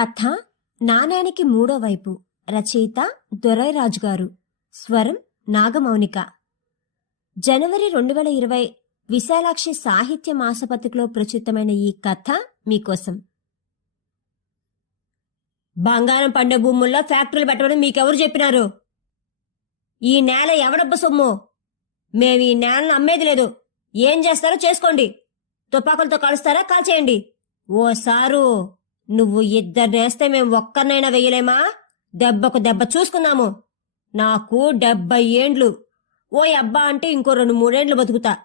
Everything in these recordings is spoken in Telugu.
కథ నాణానికి మూడో వైపు. రచయిత దొరైరాజు గారు స్వరం నాగమౌనిక. జనవరి రెండు వేల ఇరవై విశాలాక్షి సాహిత్య మాసపత్రికలో ప్రచురితమైన ఈ కథ మీకోసం. బంగారం పండే భూముల్లో ఫ్యాక్టరీలు పెట్టమని మీకెవరు చెప్పినారు? ఈ నేల ఎవడబ్బ సొమ్ము? మేము ఈ నేలను అమ్మేది లేదు. ఏం చేస్తారో చేసుకోండి. తుపాకులతో కలుస్తారా? కాల్చేయండి. ఓ సారు! నువ్వు ఇద్దరినేస్తే మేము ఒక్కరినైనా వెయ్యలేమా దెబ్బకు దెబ్బ చూసుకున్నాము నాకు డెబ్బై ఏండ్లు. ఓ అబ్బా అంటే ఇంకో రెండు మూడేండ్లు బతుకుతా.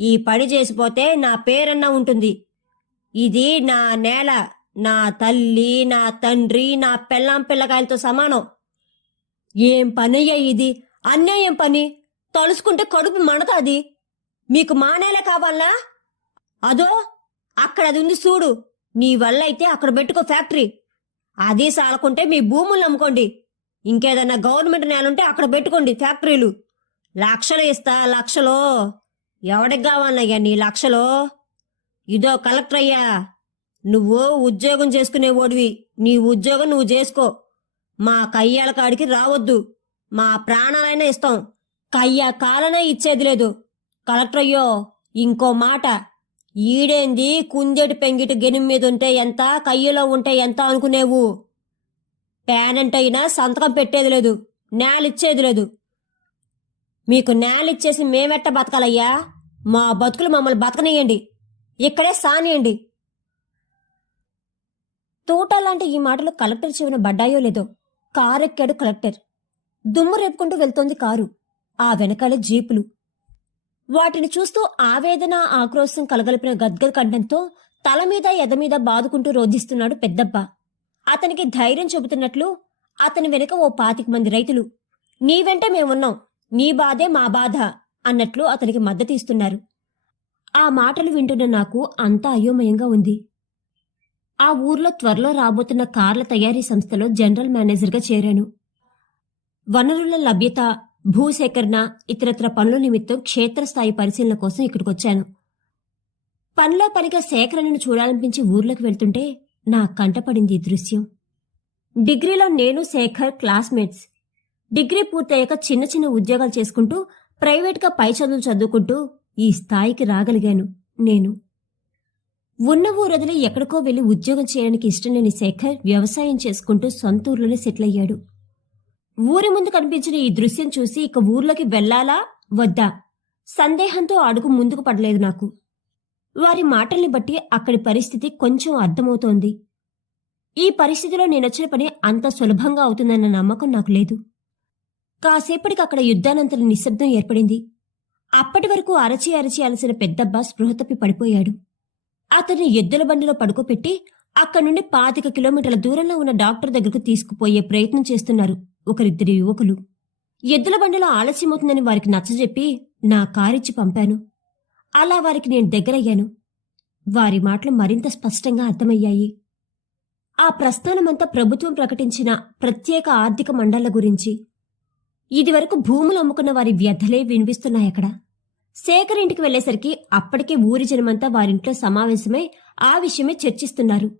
ఈ పని చేసిపోతే నా పేరన్నా ఉంటుంది. ఇది నా నేల నా తల్లి నా తండ్రి నా పెళ్ళాం పిల్లకాయలతో సమానం. ఏం పనయ్యా ఇది? అన్యాయం పని. తలుసుకుంటే కడుపు మండతాది మీకు మానేలే కావాలా? అదో అక్కడ అది ఉంది చూడు. నీ వల్ల అయితే అక్కడ పెట్టుకో ఫ్యాక్టరీ. అది సాలకుంటే మీ భూములు అమ్ముకోండి ఇంకేదన్నా గవర్నమెంట్ నేలుంటే అక్కడ పెట్టుకోండి ఫ్యాక్టరీలు. లక్షలు ఇస్తా లక్షలు. ఎవడికి కావాలయ్యా నీ లక్షలు? ఇదో కలెక్టర్ అయ్యా నువ్వు ఉద్యోగం చేసుకునే ఓడివి. నీ ఉద్యోగం నువ్వు చేసుకో. మా కయ్యాల కాడికి రావద్దు. మా ప్రాణాలైనా ఇస్తాం. కయ్య కాలనే ఇచ్చేది లేదు. కలెక్టర్ అయ్యో ఇంకో మాట. ఈడేంది? కుందేటి పెంగిటి గెనుం మీద ఉంటే ఎంత? కయ్యలో ఉంటే ఎంత అనుకునేవు? పేనంటైనా సంతకం పెట్టేది లేదు. నేలిచ్చేది లేదు. మీకు నేలిచ్చేసి మేమెట్ట బతకాలయ్యా? మా బతుకులు మమ్మల్ని బతకనియండి ఇక్కడే సానియండి. తోట లాంటి ఈ మాటలు కలెక్టర్ చెవిన బడ్డాయో లేదో? కారెక్కాడు కలెక్టర్. దుమ్ము రేపుకుంటూ వెళ్తోంది కారు. ఆ వెనకాల జీపులు. వాటిని చూస్తూ ఆవేదన ఆక్రోశం కలగలిపిన గద్గద కంఠంతో తల మీద ఎద మీద బాదుకుంటూ రోధిస్తున్నాడు పెద్దప్ప అతనికి ధైర్యం చెబుతున్నట్లు అతని వెనుక ఓ పాతిక మంది రైతులు నీ వెంట మేమున్నాం నీ బాధే మా బాధ అన్నట్లు అతనికి మద్దతు ఇస్తున్నారు. ఆ మాటలు వింటున్న నాకు అంతా అయోమయంగా ఉంది. ఆ ఊర్లో త్వరలో రాబోతున్న కార్ల తయారీ సంస్థలో జనరల్ మేనేజర్గా చేరాను. వనరుల లభ్యత భూసేకరణ ఇతరత్ర పనుల నిమిత్తం క్షేత్రస్థాయి పరిశీలన కోసం ఇక్కడికొచ్చాను. పనిలో పనిగా సేకరణను చూడాలనిపించి ఊర్లోకి వెళ్తుంటే నా కంటపడింది ఈ దృశ్యం. డిగ్రీలో నేను శేఖర్ క్లాస్మేట్స్. డిగ్రీ పూర్తయ్యాక చిన్న చిన్న ఉద్యోగాలు చేసుకుంటూ ప్రైవేట్గా పై చదువులు చదువుకుంటూ ఈ స్థాయికి రాగలిగాను నేను. ఉన్న ఊరొదిలి ఎక్కడికో వెళ్ళి ఉద్యోగం చేయడానికి ఇష్టం లేని శేఖర్ వ్యవసాయం చేసుకుంటూ సొంత ఊర్లోనే సెటిల్ అయ్యాడు. ఊరి ముందు కనిపించిన ఈ దృశ్యం చూసి ఇక ఊర్లోకి వెళ్ళాలా? వద్దా? సందేహంతో అడుగు ముందుకు పడలేదు నాకు. వారి మాటల్ని బట్టి అక్కడి పరిస్థితి కొంచెం అర్థమవుతోంది. ఈ పరిస్థితిలో నేనొచ్చిన పని అంత సులభంగా అవుతుందన్న నమ్మకం నాకు లేదు. కాసేపటికి అక్కడ యుద్ధానంతర నిశ్శబ్దం ఏర్పడింది. అప్పటి వరకు అరచి అరచి అలసిన పెద్దబ్బ స్పృహ తప్పి పడిపోయాడు. అతన్ని ఎద్దుల బండిలో పడుకోపెట్టి అక్కడి నుండి పాతిక కిలోమీటర్ల దూరంలో ఉన్న డాక్టర్ దగ్గరకు తీసుకుపోయే ప్రయత్నం చేస్తున్నారు. ఒకరిద్దరి యువకులు. ఎద్దుల బండిలో ఆలస్యమవుతుందని వారికి నచ్చజెప్పి నా కారిచ్చి పంపాను. అలా వారికి నేను దగ్గరయ్యాను. వారి మాటలు మరింత స్పష్టంగా అర్థమయ్యాయి. ఆ ప్రస్థానమంతా ప్రభుత్వం ప్రకటించిన ప్రత్యేక ఆర్థిక మండళ్ళ గురించి. ఇదివరకు భూములు అమ్ముకున్న వారి వ్యధలే వినిపిస్తున్నాయక్కడ శేఖర్ ఇంటికి వెళ్ళేసరికి అప్పటికే ఊరి జనమంతా వారింట్లో సమావేశమై ఆ విషయమే చర్చిస్తున్నారు.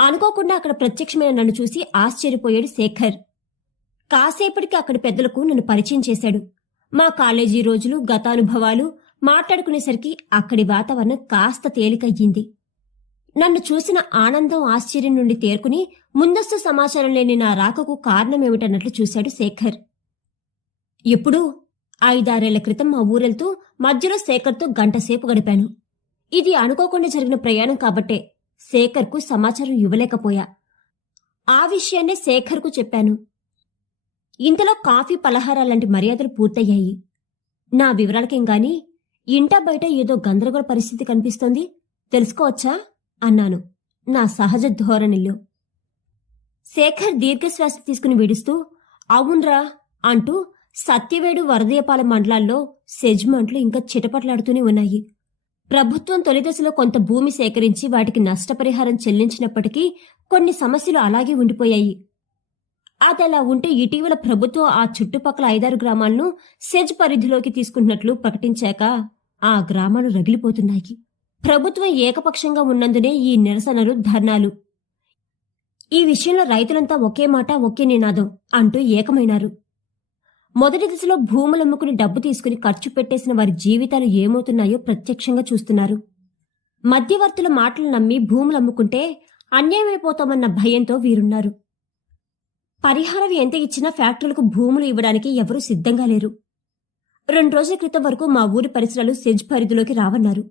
అనుకోకుండా అక్కడ ప్రత్యక్షమైన నన్ను చూసి ఆశ్చర్యపోయాడు శేఖర్. కాసేపటికి అక్కడి పెద్దలకు నన్ను పరిచయం చేశాడు. మా కాలేజీ రోజులు గతానుభవాలు మాట్లాడుకునేసరికి అక్కడి వాతావరణం కాస్త తేలికయ్యింది. నన్ను చూసిన ఆనందం ఆశ్చర్యం నుండి తేరుకుని ముందస్తు సమాచారం లేని నా రాకకు కారణమేమిటన్నట్లు చూశాడు శేఖర్. ఎప్పుడూ ఐదారేళ్ళ క్రితం మా ఊరెళ్తూ మధ్యలో శేఖర్తో గంటసేపు గడిపాను. ఇది అనుకోకుండా జరిగిన ప్రయాణం కాబట్టే శేఖర్కు సమాచారం ఇవ్వలేకపోయా. ఆ విషయాన్నే శేఖర్కు చెప్పాను. ఇంతలో కాఫీ పలహారాలాంటి మర్యాదలు పూర్తయ్యాయి. నా వివరాలకేం గాని ఇంట బయట ఏదో గందరగోళ పరిస్థితి కనిపిస్తోంది. తెలుసుకోవచ్చా? అన్నాను. నా సహజ ధోరణిలో. శేఖర్ దీర్ఘశ్వాస తీసుకుని విడుస్తూ అవునరా అంటూ సత్యవేడు వరదయపాల మండలాల్లో సెజ్మెంట్లు ఇంకా చిటపట్లాడుతూనే ఉన్నాయి. ప్రభుత్వం తొలిదశలో కొంత భూమి సేకరించి వాటికి నష్టపరిహారం చెల్లించినప్పటికీ కొన్ని సమస్యలు అలాగే ఉండిపోయాయి. అదలా ఉంటే ఇటీవల ప్రభుత్వం ఆ చుట్టుపక్కల ఐదారు గ్రామాలను సెజ్ పరిధిలోకి తీసుకుంటున్నట్లు ప్రకటించాక ఆ గ్రామాలు రగిలిపోతున్నాయి. ప్రభుత్వం ఏకపక్షంగా ఉన్నందునే ఈ నిరసనలు ధర్నాలు. ఈ విషయంలో రైతులంతా ఒకే మాట ఒకే నినాదం అంటూ ఏకమైనారు. మొదటి దశలో భూములు అమ్ముకుని డబ్బు తీసుకుని ఖర్చు పెట్టేసిన వారి జీవితాలు ఏమవుతున్నాయో ప్రత్యక్షంగా చూస్తున్నారు. మధ్యవర్తుల మాటలు నమ్మి భూములు అమ్ముకుంటే అన్యాయమైపోతామన్న భయంతో వీరున్నారు. పరిహారం ఎంత ఇచ్చినా ఫ్యాక్టరీలకు భూములు ఇవ్వడానికి ఎవరూ సిద్ధంగా లేరు. రెండు రోజుల క్రితం వరకు మా ఊరి పరిసరాలు సెజ్ పరిధిలోకి రావన్నారు.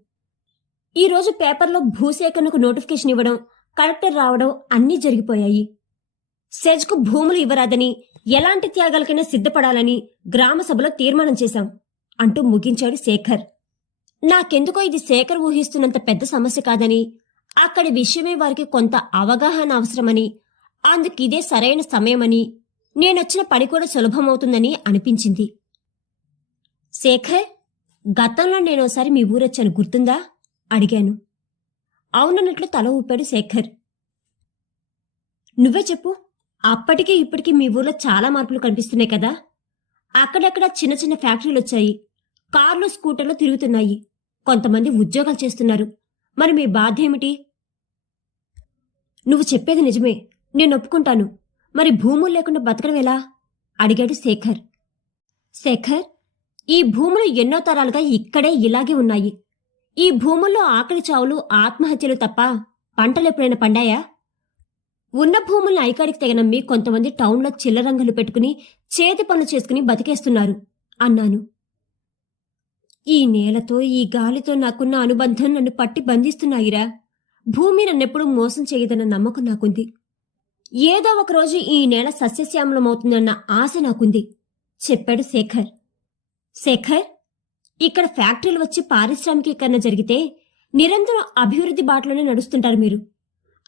ఈ రోజు పేపర్లో భూసేకరణకు నోటిఫికేషన్ ఇవ్వడం కలెక్టర్ రావడం అన్నీ జరిగిపోయాయి. సెజ్కు భూములు ఇవ్వరాదని ఎలాంటి త్యాగాలకైనా సిద్ధపడాలని గ్రామ సభలో తీర్మానం చేశాం అంటూ ముగించాడు శేఖర్. నాకెందుకో ఇది శేఖర్ ఊహిస్తున్నంత పెద్ద సమస్య కాదని అక్కడి విషయమే వారికి కొంత అవగాహన అవసరమని అందుకు ఇదే సరైన సమయమని నేనొచ్చిన పని కూడా సులభమవుతుందని అనిపించింది. శేఖర్ గతంలో నేనోసారి మీ ఊరొచ్చాను గుర్తుందా? అడిగాను. అవునన్నట్లు తల ఊపాడు శేఖర్. నువ్వే చెప్పు అప్పటికి ఇప్పటికీ మీ ఊర్లో చాలా మార్పులు కనిపిస్తున్నాయి కదా? అక్కడక్కడ చిన్న చిన్న ఫ్యాక్టరీలు వచ్చాయి కార్లు స్కూటర్లు తిరుగుతున్నాయి కొంతమంది ఉద్యోగాలు చేస్తున్నారు. మరి మీ బాధ ఏమిటి? నువ్వు చెప్పేది నిజమే నేను ఒప్పుకుంటాను. మరి భూములు లేకుండా బతకడం ఎలా? అడిగాడు శేఖర్. శేఖర్ ఈ భూములు ఎన్నో తరాలుగా ఇక్కడే ఇలాగే ఉన్నాయి. ఈ భూముల్లో ఆకలి చావులు ఆత్మహత్యలు తప్ప పంటలు ఎప్పుడైనా పండాయా? ఉన్న భూముల్ని ఐకాడికి తెగనమ్మి కొంతమంది టౌన్లో చిల్లరంగులు పెట్టుకుని చేతి పనులు చేసుకుని బతికేస్తున్నారు అన్నాను. ఈ నేలతో ఈ గాలితో నాకున్న అనుబంధం నన్ను పట్టి బంధిస్తున్నాయిరా. భూమి నన్నెప్పుడు మోసం చేయదన్న నమ్మకం నాకుంది. ఏదో ఒకరోజు ఈ నేల సస్యశ్యామలమవుతుందన్న ఆశ నాకుంది చెప్పాడు శేఖర్. శేఖర్ ఇక్కడ ఫ్యాక్టరీలు వచ్చి పారిశ్రామికీకరణ జరిగితే నిరంతరం అభివృద్ధి బాటలోనే నడుస్తుంటారు మీరు.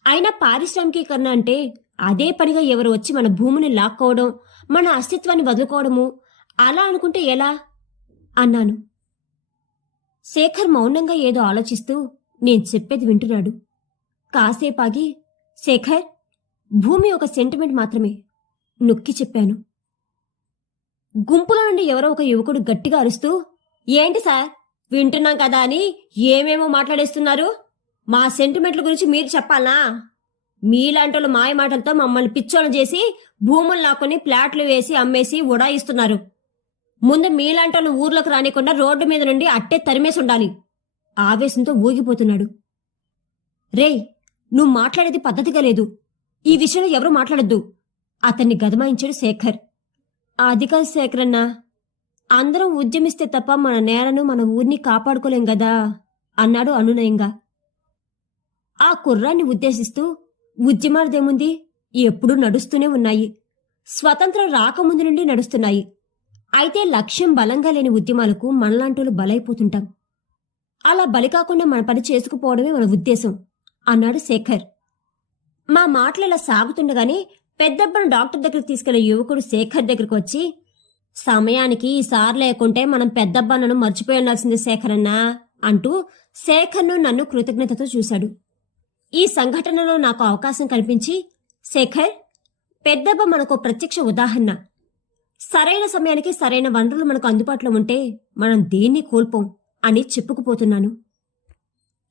అయినా పారిశ్రామికీకరణ అంటే అదే పనిగా ఎవరు వచ్చి మన భూమిని లాక్కోవడం మన అస్తిత్వాన్ని వదులుకోవడము అలా అనుకుంటే ఎలా? అన్నాను. శేఖర్ మౌనంగా ఏదో ఆలోచిస్తూ నేను చెప్పేది వింటున్నాడు. కాసేపాగి శేఖర్ భూమి ఒక సెంటిమెంట్ మాత్రమే. నొక్కి చెప్పాను. గుంపులో నుండి ఎవరో ఒక యువకుడు గట్టిగా అరుస్తూ ఏంటి సార్? వింటున్నాం కదా అని ఏమేమో మాట్లాడేస్తున్నారు? మా సెంటిమెంట్ల గురించి మీరు చెప్పాలా? మీలాంటి మాయ మాటలతో మమ్మల్ని పిచ్చోళ్ళు చేసి భూములు లాక్కొని ప్లాట్లు వేసి అమ్మేసి ఉడాయిస్తున్నారు. ముందు మీలాంటి ఊర్లోకి రానికుండా రోడ్డు మీద నుండి అట్టే తరిమేసి ఉండాలి. ఆవేశంతో ఊగిపోతున్నాడు. రేయ్ నువ్వు మాట్లాడేది పద్ధతిగా లేదు. ఈ విషయంలో ఎవరూ మాట్లాడొద్దు. అతన్ని గదమాయించాడు శేఖర్. అది కాదు శేఖర్ అన్న అందరం ఉద్యమిస్తే తప్ప మన నేలను మన ఊరిని కాపాడుకోలేం గదా అన్నాడు అనునయంగా. ఆ కుర్రాన్ని ఉద్దేశిస్తూ ఉద్యమాలదేముంది? ఎప్పుడూ నడుస్తూనే ఉన్నాయి. స్వతంత్రం రాకముందు నుండి నడుస్తున్నాయి. అయితే లక్ష్యం బలంగా లేని ఉద్యమాలకు మనలాంటోళ్ళు బలైపోతుంటాం. అలా బలి కాకుండా మన పని చేసుకుపోవడమే మన ఉద్దేశం అన్నాడు శేఖర్. మా మాటలు ఇలా సాగుతుండగానే పెద్దబ్బను డాక్టర్ దగ్గరికి తీసుకెళ్ళే యువకుడు శేఖర్ దగ్గరికి వచ్చి సమయానికి ఈ సార్ లేకుంటే మనం పెద్దబ్బన్నను మర్చిపోయి ఉండాల్సిందే శేఖర్ అన్నా అంటూ శేఖర్ను నన్ను కృతజ్ఞతతో చూశాడు. ఈ సంఘటనలో నాకు అవకాశం కల్పించి శేఖర్ పెద్దబ్బ మనకు ప్రత్యక్ష ఉదాహరణ. సరైన సమయానికి సరైన వనరులు మనకు అందుబాటులో ఉంటే మనం దేన్ని కోల్పోం అని చెప్పుకుపోతున్నాను.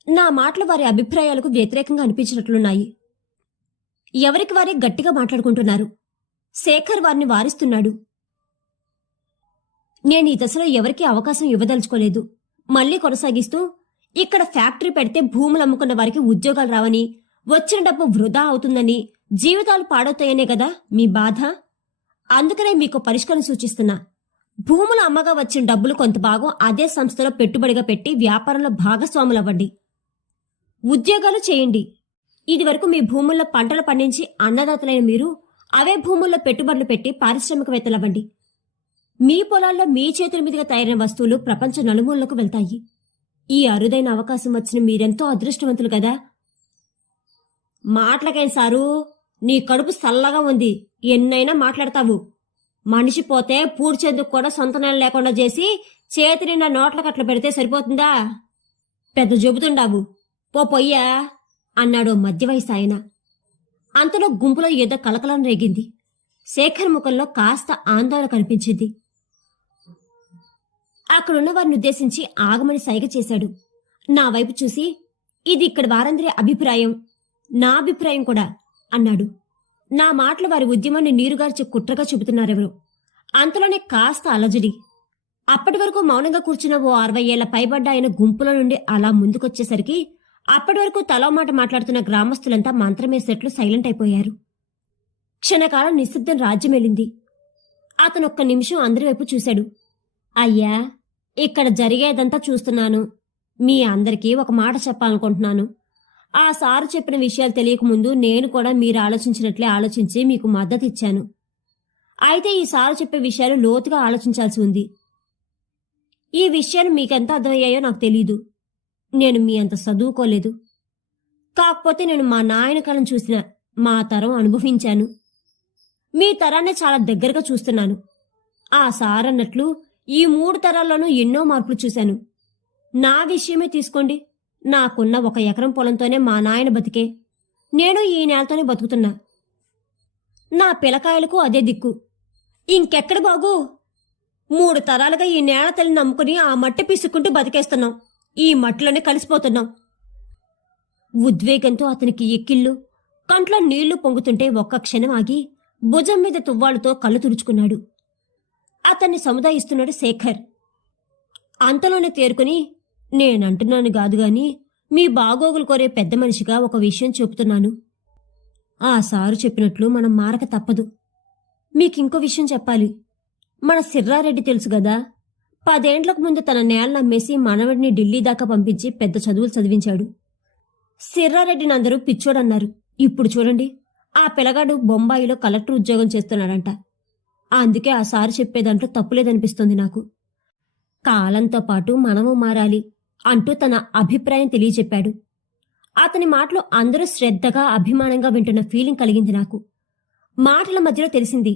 నా మాటలు వారి అభిప్రాయాలకు వ్యతిరేకంగా అనిపించినట్లున్నాయి. ఎవరికి వారే గట్టిగా మాట్లాడుకుంటున్నారు? శేఖర్ వారిని వారిస్తున్నాడు. నేను ఈ దశలో ఎవరికీ అవకాశం ఇవ్వదలుచుకోలేదు. మళ్ళీ కొనసాగిస్తూ ఇక్కడ ఫ్యాక్టరీ పెడితే భూములు అమ్ముకున్న వారికి ఉద్యోగాలు రావని వచ్చిన డబ్బు వృధా అవుతుందని జీవితాలు పాడవుతాయనే కదా మీ బాధ? అందుకనే మీకు పరిష్కారం సూచిస్తున్నా. భూముల అమ్మగా వచ్చిన డబ్బులు కొంత భాగం అదే సంస్థలో పెట్టుబడిగా పెట్టి వ్యాపారంలో భాగస్వాములవ్వండి. ఉద్యోగాలు చేయండి. ఇదివరకు మీ భూముల్లో పంటలు పండించి అన్నదాతలైన మీరు అవే భూముల్లో పెట్టుబడులు పెట్టి పారిశ్రామికవేత్తలవ్వండి మీ పొలాల్లో మీ చేతుల మీదుగా తయారైన వస్తువులు ప్రపంచ నలుమూలకు వెళ్తాయి. ఈ అరుదైన అవకాశం వచ్చిన మీరెంతో అదృష్టవంతులు కదా? మాటలకైన సారు? నీ కడుపు చల్లగా ఉంది. ఎన్నైనా మాట్లాడతావు. మనిషి పోతే పూడ్చేందుకు కూడా సొంత నెల లేకుండా చేసి చేతి నిండా నోట్ల కట్ల పెడితే సరిపోతుందా? పెద్ద చెబుతుండావు. పో పొయ్యా. అన్నాడు మధ్య వయసు ఆయన. అంతలో గుంపులో ఏదో కలకలం రేగింది. శేఖర్ ముఖంలో కాస్త ఆందోళన కనిపించింది. అక్కడున్న వారిని ఉద్దేశించి ఆగమని సైగ చేశాడు. నా వైపు చూసి ఇది ఇక్కడ వారందరి అభిప్రాయం. నా అభిప్రాయం కూడా అన్నాడు. నా మాటలు వారి ఉద్యమాన్ని నీరుగార్చి కుట్రగా చెబుతున్నారెవరు అంతలోనే కాస్త అలజడి. అప్పటి వరకు మౌనంగా కూర్చున్న ఓ అరవై ఏళ్ళ పైబడ్డ ఆయన గుంపుల నుండి అలా ముందుకొచ్చేసరికి అప్పటి వరకు తలో మాట మాట్లాడుతున్న గ్రామస్తులంతా మంత్రమేసేట్లు సైలెంట్ అయిపోయారు. క్షణకాలం నిశ్శబ్దం రాజ్యమేలింది అతను ఒక్క నిమిషం అందరి వైపు చూశాడు. అయ్యా ఇక్కడ జరిగేదంతా చూస్తున్నాను. మీ అందరికీ ఒక మాట చెప్పాలనుకుంటున్నాను. ఆ సారు చెప్పిన విషయాలు తెలియకముందు నేను కూడా మీరు ఆలోచించినట్లే ఆలోచించి మీకు మద్దతు ఇచ్చాను. అయితే ఈ సారు చెప్పే విషయాలు లోతుగా ఆలోచించాల్సి ఉంది. ఈ విషయాలు మీకెంత అర్థమయ్యాయో నాకు తెలీదు. నేను మీ అంత చదువుకోలేదు. కాకపోతే నేను మా నాయన కాలం చూసిన మా తరం అనుభవించాను. మీ తరాన్ని చాలా దగ్గరగా చూస్తున్నాను. ఆ సార్ అన్నట్లు ఈ మూడు తరాల్లోనూ ఎన్నో మార్పులు చూశాను. నా విషయమే తీసుకోండి. నాకున్న ఒక ఎకరం పొలంతోనే మా నాయన బతికే. నేను ఈ నేలతోనే బతుకుతున్నా. నా పిలకాయలకు అదే దిక్కు. ఇంకెక్కడ బాగు? మూడు తరాలుగా ఈ నేల తల్లి నమ్ముకుని ఆ మట్టి పిసుక్కుంటూ బతికేస్తున్నాం. ఈ మట్లోనే కలిసిపోతున్నాం. ఉద్వేగంతో అతనికి ఎక్కిళ్ళు కంట్లో నీళ్ళు పొంగుతుంటే ఒక్క క్షణం ఆగి భుజం మీద తువ్వాలతో కళ్ళు తుడుచుకున్నాడు. అతన్ని సముదాయిస్తున్నాడు శేఖర్. అంతలోనే తేరుకుని నేనంటున్నాను కాదు గాని మీ బాగోగులు కోరే పెద్ద మనిషిగా ఒక విషయం చెబుతున్నాను ఆ సారు చెప్పినట్లు మనం మారక తప్పదు. మీకింకో విషయం చెప్పాలి. మన సిర్రారెడ్డి తెలుసు గదా పదేండ్లకు ముందు తన నేలను నమ్మేసి మనవడిని ఢిల్లీ దాకా పంపించి పెద్ద చదువులు చదివించాడు. సిర్రారెడ్డిని అందరూ పిచ్చోడన్నారు. ఇప్పుడు చూడండి ఆ పిల్లగాడు బొంబాయిలో కలెక్టర్ ఉద్యోగం చేస్తున్నాడంట. అందుకే ఆ సారి చెప్పేదాంట్లో తప్పులేదనిపిస్తుంది నాకు. కాలంతో పాటు మనము మారాలి అంటూ తన అభిప్రాయం తెలియచెప్పాడు. అతని మాటలు అందరూ శ్రద్ధగా అభిమానంగా వింటున్న ఫీలింగ్ కలిగింది నాకు. మాటల మధ్యలో తెలిసింది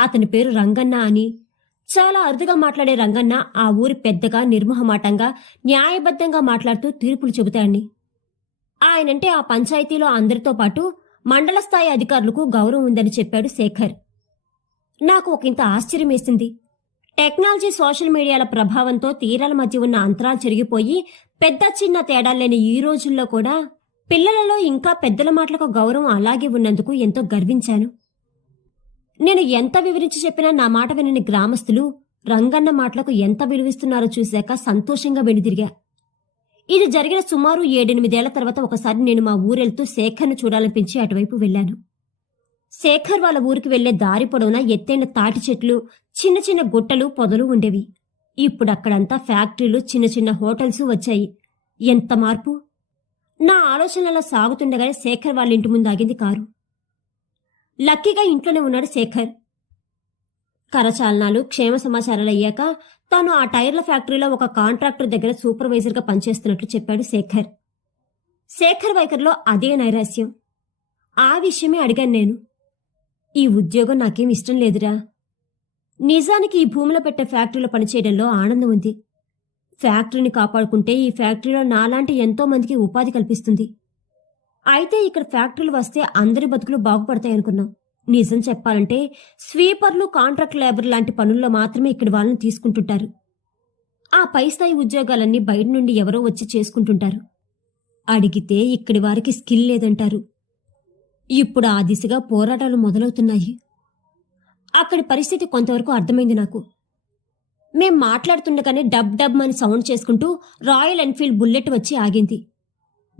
అతని పేరు రంగన్న అని చాలా అరుదుగా మాట్లాడే రంగన్న ఆ ఊరి పెద్దగా నిర్మోహమాటంగా న్యాయబద్ధంగా మాట్లాడుతూ తీర్పులు చెబుతాయండి. ఆయనంటే ఆ పంచాయతీలో అందరితో పాటు మండల స్థాయి అధికారులకు గౌరవం ఉందని చెప్పాడు శేఖర్. నాకు ఒకంత ఆశ్చర్యం వేసింది. టెక్నాలజీ సోషల్ మీడియాల ప్రభావంతో తీరాల మధ్య ఉన్న అంతరాలు చెరిగిపోయి పెద్ద చిన్న తేడాలేని ఈ రోజుల్లో కూడా పిల్లలలో ఇంకా పెద్దల మాటలకు గౌరవం అలాగే ఉన్నందుకు ఎంతో గర్వించాను. నేను ఎంత వివరించి చెప్పినా నా మాట వినని గ్రామస్తులు రంగన్న మాటలకు ఎంత విలువిస్తున్నారో చూశాక సంతోషంగా వెనుదిరిగా. ఇది జరిగిన సుమారు ఏడెనిమిదేళ్ళ తర్వాత ఒకసారి నేను మా ఊరెళ్తూ శేఖర్ను చూడాలనిపించి అటువైపు వెళ్ళాను. శేఖర్ వాళ్ళ ఊరికి వెళ్ళే దారి పొడవునా ఎత్తైన తాటి చెట్లు చిన్న చిన్న గుట్టలు పొదలు ఉండేవి. ఇప్పుడు అక్కడంతా ఫ్యాక్టరీలు చిన్న చిన్న హోటల్స్ వచ్చాయి. ఎంత మార్పు? నా ఆలోచనలా సాగుతుండగానే శేఖర్ వాళ్ళ ఇంటి ముందు ఆగింది కారు. లక్కీగా ఇంట్లోనే ఉన్నాడు శేఖర్. కరచాలనాలు క్షేమ సమాచారాలు అయ్యాక తాను ఆ టైర్ల ఫ్యాక్టరీలో ఒక కాంట్రాక్టర్ దగ్గర సూపర్వైజర్గా పనిచేస్తున్నట్లు చెప్పాడు శేఖర్. శేఖర్ వైఖరిలో అదే నైరాస్యం ఆ విషయమే అడిగాను నేను. ఈ ఉద్యోగం నాకేం ఇష్టం లేదురా. నిజానికి ఈ భూమిలో పెట్టే ఫ్యాక్టరీలో పనిచేయడంలో ఆనందం ఉంది. ఫ్యాక్టరీని కాపాడుకుంటే ఈ ఫ్యాక్టరీలో నాలాంటి ఎంతో మందికి ఉపాధి కల్పిస్తుంది. అయితే ఇక్కడ ఫ్యాక్టరీలు వస్తే అందరి బతుకులు బాగుపడతాయి అనుకున్నాం. నిజం చెప్పాలంటే స్వీపర్లు కాంట్రాక్ట్ లేబర్ లాంటి పనుల్లో మాత్రమే ఇక్కడ వాళ్ళని తీసుకుంటుంటారు. ఆ పై స్థాయి ఉద్యోగాలన్నీ బయట నుండి ఎవరో వచ్చి చేసుకుంటుంటారు. అడిగితే ఇక్కడి వారికి స్కిల్ లేదంటారు. ఇప్పుడు ఆ దిశగా పోరాటాలు మొదలవుతున్నాయి. అక్కడి పరిస్థితి కొంతవరకు అర్థమైంది నాకు. మేం మాట్లాడుతుండగానే డబ్ డబ్ అని సౌండ్ చేసుకుంటూ రాయల్ ఎన్ఫీల్డ్ బుల్లెట్ వచ్చి ఆగింది.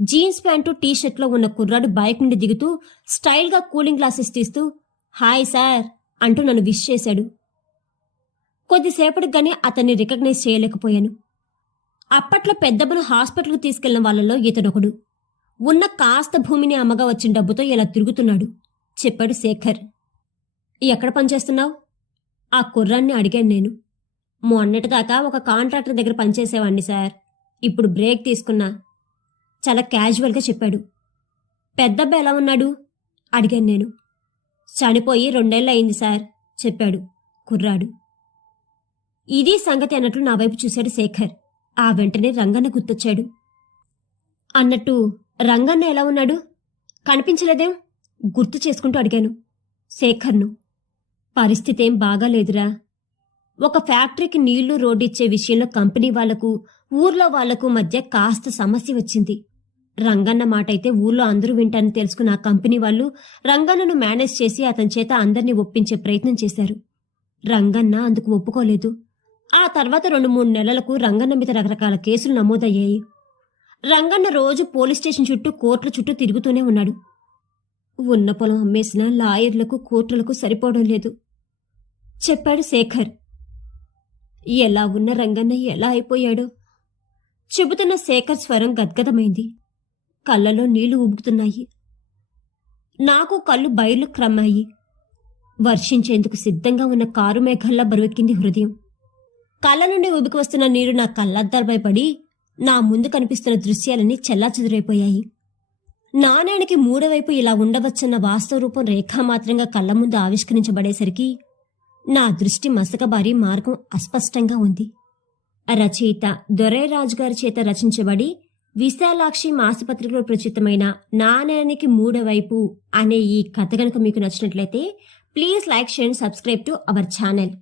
జీన్స్ ప్యాంటు టీ షర్ట్లో ఉన్న కుర్రాడు బైక్ నుండి దిగుతూ స్టైల్గా కూలింగ్ గ్లాసెస్ తీస్తూ హాయ్ సార్ అంటూ నన్ను విష్ చేశాడు. కొద్దిసేపటికి గానీ అతన్ని రికగ్నైజ్ చేయలేకపోయాను. అప్పట్లో పెద్దమ్మను హాస్పిటల్కు తీసుకెళ్ళిన వాళ్ళలో ఇతడొకడు. ఉన్న కాస్త భూమిని అమ్మగా వచ్చిన డబ్బుతో ఇలా తిరుగుతున్నాడు చెప్పాడు శేఖర్. ఎక్కడ పనిచేస్తున్నావు? ఆ కుర్రాన్ని అడిగాను నేను. మొన్నటిదాకా ఒక కాంట్రాక్టర్ దగ్గర పనిచేసేవాణ్ణి సార్. ఇప్పుడు బ్రేక్ తీసుకున్నా. చాలా క్యాజువల్గా చెప్పాడు. పెద్దబ్బ ఎలా ఉన్నాడు? అడిగాను నేను. చనిపోయి రెండేళ్ళు అయింది సార్ చెప్పాడు కుర్రాడు. ఇది సంగతి అన్నట్లు నా వైపు చూశాడు శేఖర్. ఆ వెంటనే రంగన్న గుర్తొచ్చాడు. అన్నట్టు రంగన్న ఎలా ఉన్నాడు? కనిపించలేదేం? గుర్తు చేసుకుంటూ అడిగాను శేఖర్ను. పరిస్థితి ఏం బాగాలేదురా ఒక ఫ్యాక్టరీకి నీళ్ళు రోడ్డిచ్చే విషయంలో కంపెనీ వాళ్ళకు ఊర్లో వాళ్ళకు మధ్య కాస్త సమస్య వచ్చింది. రంగన్న మాట అయితే ఊర్లో అందరూ వింటారని తెలుసుకున్న ఆ కంపెనీ వాళ్ళు రంగన్నను మేనేజ్ చేసి అతని చేత అందరినీ ఒప్పించే ప్రయత్నం చేశారు. రంగన్న అందుకు ఒప్పుకోలేదు. ఆ తర్వాత రెండు మూడు నెలలకు రంగన్న మీద రకరకాల కేసులు నమోదయ్యాయి. రంగన్న రోజు పోలీస్ స్టేషన్ చుట్టూ కోర్టుల చుట్టూ తిరుగుతూనే ఉన్నాడు. ఉన్న పొలం అమ్మేసిన లాయర్లకు కోర్టులకు సరిపోవడం లేదు. చెప్పాడు శేఖర్. ఎలా ఉన్న రంగన్న ఎలా అయిపోయాడో? చెబుతున్న శేఖర్ స్వరం గద్గదమైంది. కళ్ళలో నీళ్ళు ఉబుకుతున్నాయి. నాకు కళ్ళు బయలు క్రమ్మాయి. వర్షించేందుకు సిద్ధంగా ఉన్న కారు మేఘల్లా బరువెక్కింది హృదయం. కళ్ళ నుండి ఉబికి వస్తున్న నీరు నా కళ్ళద్దాలపై పడి నా ముందు కనిపిస్తున్న దృశ్యాలన్నీ చెల్లాచెదురైపోయాయి. నాణ్యానికి మూడవైపు ఇలా ఉండవచ్చన్న వాస్తవ రూపం రేఖామాత్రంగా కళ్ళ ముందు ఆవిష్కరించబడేసరికి నా దృష్టి మసకబారి మార్గం అస్పష్టంగా ఉంది. రచయిత దొరైరాజు గారి చేత రచించబడి విశాలాక్షి మాసపత్రికలో ప్రచురితమైన నాణ్యానికి మూడవైపు అనే ఈ కథ కనుక మీకు నచ్చినట్లయితే please like share subscribe to our channel